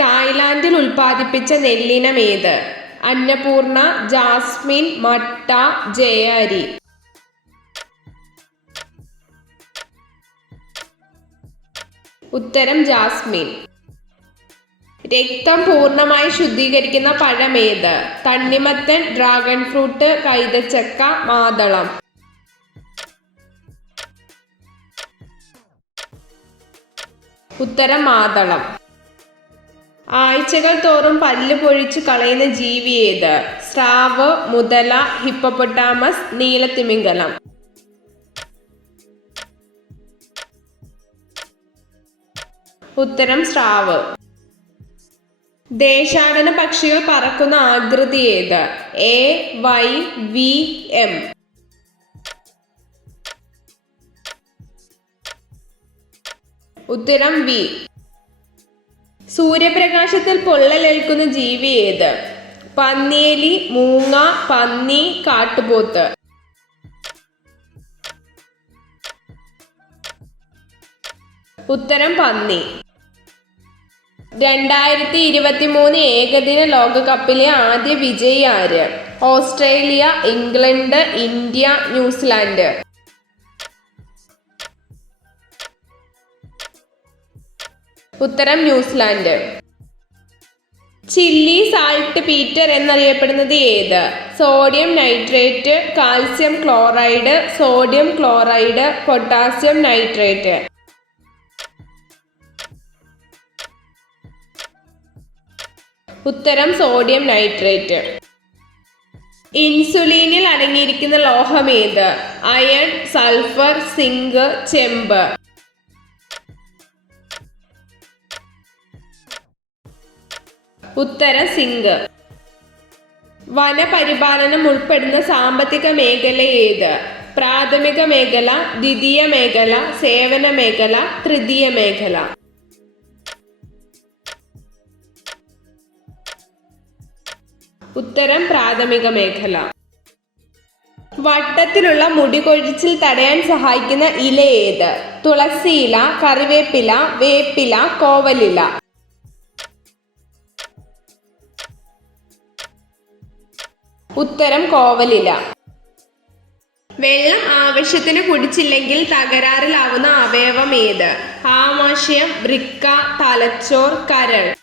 തായ്ലാന്റിൽ ഉൽപ്പാദിപ്പിച്ച നെല്ലിനം ഏത്? അന്നപൂർണ, ജാസ്മിൻ, മട്ട, ജയരി. ഉത്തരം ജാസ്മിൻ. രക്തം പൂർണ്ണമായി ശുദ്ധീകരിക്കുന്ന പഴമേത്? തണ്ണിമത്തൻ, ഡ്രാഗൺ ഫ്രൂട്ട്, കൈതച്ചക്ക, മാതളം. ഉത്തരം മാതളം. ആഴ്ചകൾ തോറും പല്ല് പൊഴിച്ചു കളയുന്ന ജീവി ഏത്? സ്രാവ്, മുതല, ഹിപ്പോപ്പൊട്ടാമസ്, നീലത്തിമിംഗലം. ഉത്തരം സ്രാവ്. ദേശാടന പക്ഷികൾ പറക്കുന്ന ആകൃതി ഏത്? A, Y, V, M. ഉത്തരം വി. സൂര്യപ്രകാശത്തിൽ പൊള്ളലേൽക്കുന്ന ജീവി ഏത്? പന്നിയെലി, മൂങ്ങ, പന്നി, കാട്ടുപോത്ത്. ഉത്തരം പന്നി. 2023 ഏകദിന ലോകകപ്പിലെ ആദ്യ വിജയി ആര്? Australia, England, India, New Zealand. ഉത്തരം ന്യൂസിലാൻഡ്. ചില്ലി സാൾട്ട് പീറ്റർ എന്നറിയപ്പെടുന്നത് ഏത്? Sodium nitrate, calcium chloride, sodium chloride, potassium nitrate. ഉത്തരം സോഡിയം നൈട്രേറ്റ്. ഇൻസുലിനിൽ അടങ്ങിയിരിക്കുന്ന ലോഹം ഏത്? അയൺ, സൾഫർ, സിങ്ക്, ചെമ്പ്. ഉത്തരം സിങ്ക്. വനപരിപാലനം ഉൾപ്പെടുന്ന സാമ്പത്തിക മേഖല ഏത്? പ്രാഥമിക മേഖല, ദ്വിതീയ മേഖല, സേവന മേഖല, തൃതീയ മേഖല. ഉത്തരം പ്രാഥമിക മേഖല. വട്ടത്തിലുള്ള മുടി കൊഴിച്ചിൽ തടയാൻ സഹായിക്കുന്ന ഇല ഏത്? തുളസിയില, കറിവേപ്പില, വേപ്പില, കോവലില. ഉത്തരം കോവലില. വെള്ളം ആവശ്യത്തിന് കുടിച്ചില്ലെങ്കിൽ തകരാറിലാവുന്ന അവയവം ഏത്? ആമാശയം, വൃക്ക, തലച്ചോർ, കരൾ.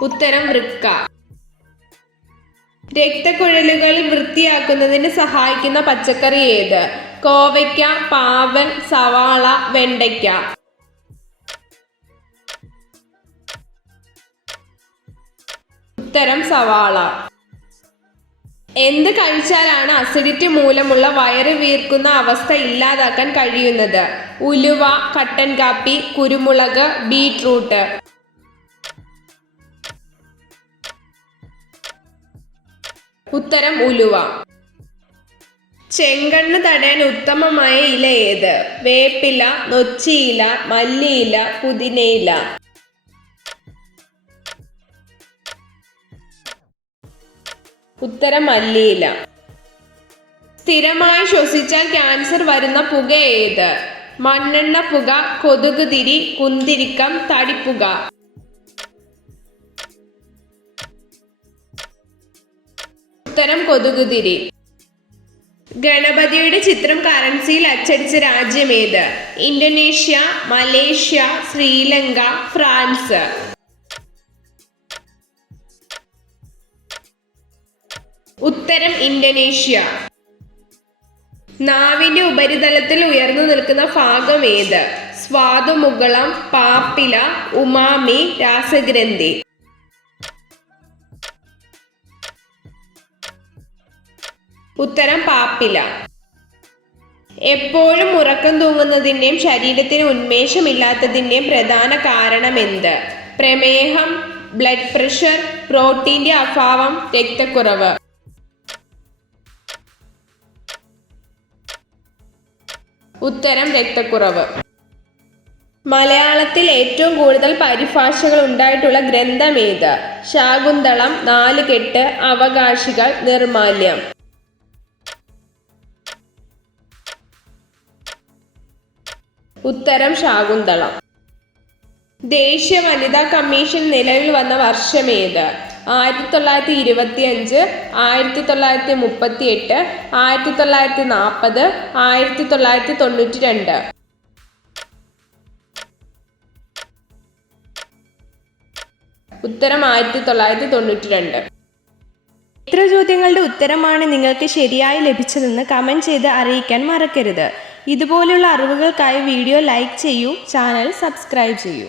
ഉത്തരം വൃക്ക. രക്തക്കുഴലുകൾ വൃത്തിയാക്കുന്നതിന് സഹായിക്കുന്ന പച്ചക്കറി ഏത്? കോവയ്ക്ക, പാവൽ, സവാള, വെണ്ടയ്ക്ക. ഉത്തരം സവാള. എന്ത് കഴിച്ചാലാണ് അസിഡിറ്റി മൂലമുള്ള വയറ് വീർക്കുന്ന അവസ്ഥ ഇല്ലാതാക്കാൻ കഴിയുന്നത്? ഉലുവ, കട്ടൻ കാപ്പി, കുരുമുളക്, ബീറ്റ്റൂട്ട്. ഉത്തരം ഉലുവ. ചെങ്കണ്ണ് തടയാൻ ഉത്തമമായ ഇല ഏത്? വേപ്പില, നൊച്ചിയില, മല്ലിയില, പുതിനയില. ഉത്തരം മല്ലിയില. സ്ഥിരമായി ശ്വസിച്ചാൽ ക്യാൻസർ വരുന്ന പുക ഏത്? മണ്ണെണ്ണ പുക, കൊതുക് തിരി, കുന്തിരിക്കം, തടിപ്പുക. ഉത്തരം കൊതുക് തിരി. ഗണപതിയുടെ ചിത്രം കറൻസിയിൽ അച്ചടിച്ച രാജ്യം ഏത്? Indonesia, Malaysia, Sri Lanka, France. ഉത്തരം ഇന്തോനേഷ്യ. നാവിന്റെ ഉപരിതലത്തിൽ ഉയർന്നു നിൽക്കുന്ന ഭാഗം ഏത്? സ്വാദുമുകളം, പാപ്പില, ഉമാമി, രാസഗ്രന്ഥി. ഉത്തരം പാപ്പില. എപ്പോഴും ഉറക്കം തൂങ്ങുന്നതിൻ്റെയും ശരീരത്തിന് ഉന്മേഷമില്ലാത്തതിൻ്റെയും പ്രധാന കാരണം എന്ത്? പ്രമേഹം, ബ്ലഡ് പ്രഷർ, പ്രോട്ടീന്റെ അഭാവം, രക്തക്കുറവ്. ഉത്തരം രക്തക്കുറവ്. മലയാളത്തിൽ ഏറ്റവും കൂടുതൽ പരിഭാഷകൾ ഉണ്ടായിട്ടുള്ള ഗ്രന്ഥം ഏത്? ശാകുന്തളം, നാലുകെട്ട്, അവകാശികൾ, നിർമാല്യം. ഉത്തരം ശാകുന്തളം. ദേശീയ വനിതാ കമ്മീഷൻ നിലവിൽ വന്ന വർഷമേത്? 1925, 1938, 1940, 1992. ഉത്തരം 1992. എത്ര ചോദ്യങ്ങളുടെ ഉത്തരമാണ് നിങ്ങൾക്ക് ശരിയായി ലഭിച്ചതെന്ന് കമൻറ്റ് ചെയ്ത് അറിയിക്കാൻ മറക്കരുത്. ഇതുപോലുള്ള അറിവുകൾക്കായി വീഡിയോ ലൈക്ക് ചെയ്യൂ, ചാനൽ സബ്സ്ക്രൈബ് ചെയ്യൂ.